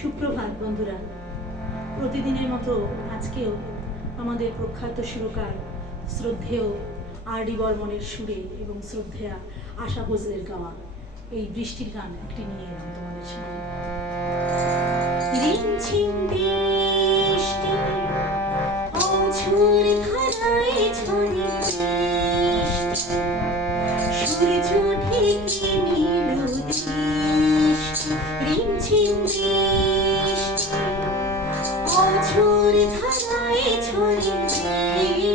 সুপ্রভাত বন্ধুরা। প্রতিদিনের মতো আজকেও আমাদের প্রখ্যাত সুরকার শ্রদ্ধেয় আর.ডি. বর্মনের সুরে এবং শ্রদ্ধেয়া আশা ভোঁসলের গাওয়া এই বৃষ্টির গান একটি নিয়ে এলাম তোমাদের সামনে। রিমঝিম বৃষ্টি অঝোর ধারায় ঝরে বৃষ্টি, সূর্য ঢেকে নিল দৃষ্টি। রিমঝিম বৃষ্টি অঝোর ধারায় ঝরে বৃষ্টি,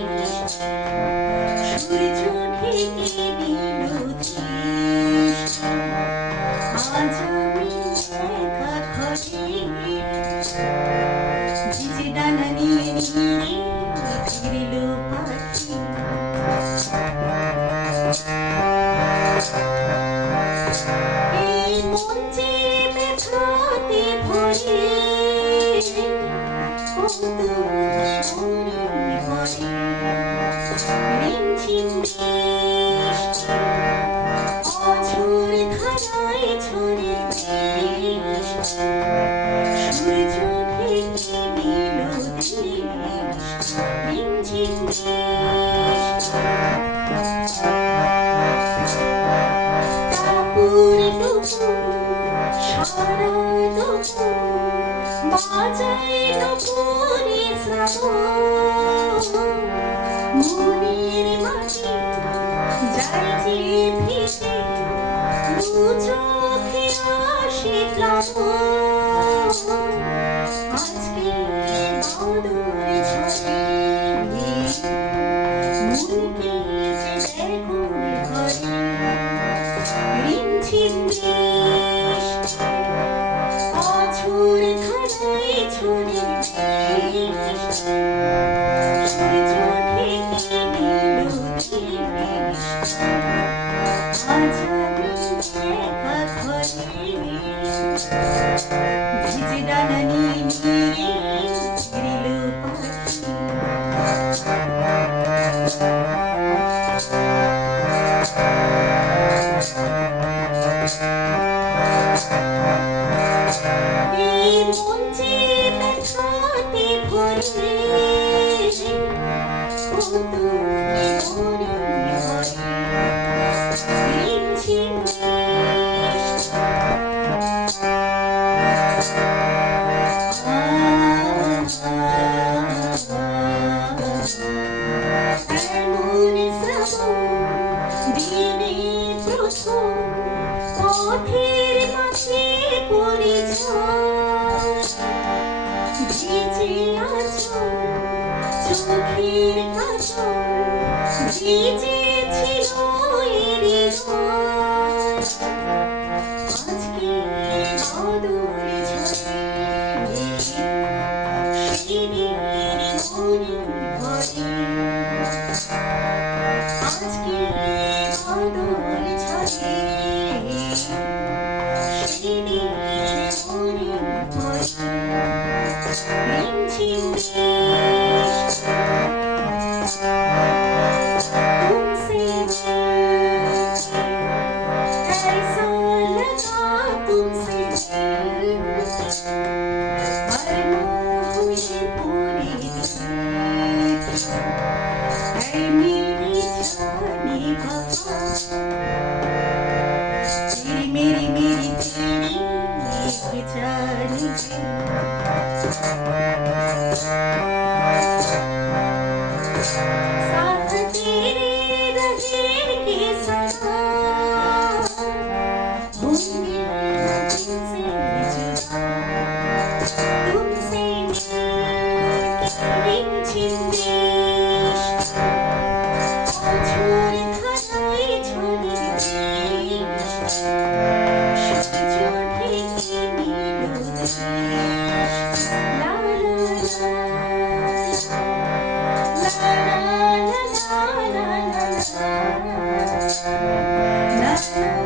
সূর্য ঢেকে নিল দৃষ্টি। আজ আমি একা ঘরে ভিজে ডানা নিয়ে নিয়ে ফিরিল পাখি। এই মন যে ব্যথাতে ভরে কত মনে পড়ে। রিমঝিম বৃষ্টি অঝোর ধারায় ঝরে বৃষ্টি, সূর্য ঢেকে নিল দৃষ্টি। রিমঝিম বৃষ্টি টাপুর টুপুর সারা দুপুর বাজায় নুপুরে শ্রাবণ। মনের মাঝে যায় যে ভিজে দু চোখে আসে প্লাবন। আজকে বাদর ঝরে মনকে যে ব্যাকুল করে। রিমঝিম বৃষ্টি অঝোর ধারায় ঝরে বৃষ্টি, সূর্য ঢেকে নিল দৃষ্টি। আজ আমি একা ঘরে ভিজে ডানা নিয়ে ফিরিল পাখি। এই মন যে ব্যথাতে ভরে কত মনে পড়ে। রিমঝিম বৃষ্টি এমন শ্রাবণ দিনে প্রথম পথের মাঝে পড়ে যায়। ভিজে আঁচল চোখের কাজল ভিজে ছিল হৃদয়। আজকে বাদর ঝরে সেদিন মনে পড়ে। আজকে বাদর ঝরে সেদিন মনে পড়ে। রিমঝিম বৃষ্টি तुमसे मिलके ऐसा लगा, तुमसे मिलके अरमान हुए पूरे दिल के। ऐ मेरी जाने वफा तेरी मेरी मेरी तेरी एक जान के। साथ तेरे रहेंगे सदा, होंगे तुमसे जुदा। तुमसे मिलके रिमझिम बृष्टि অঝোর ধারায় ঝরে বৃষ্টি, সূর্য ঢেকে নিল দৃষ্টি। লা লা লা la la la la la la la la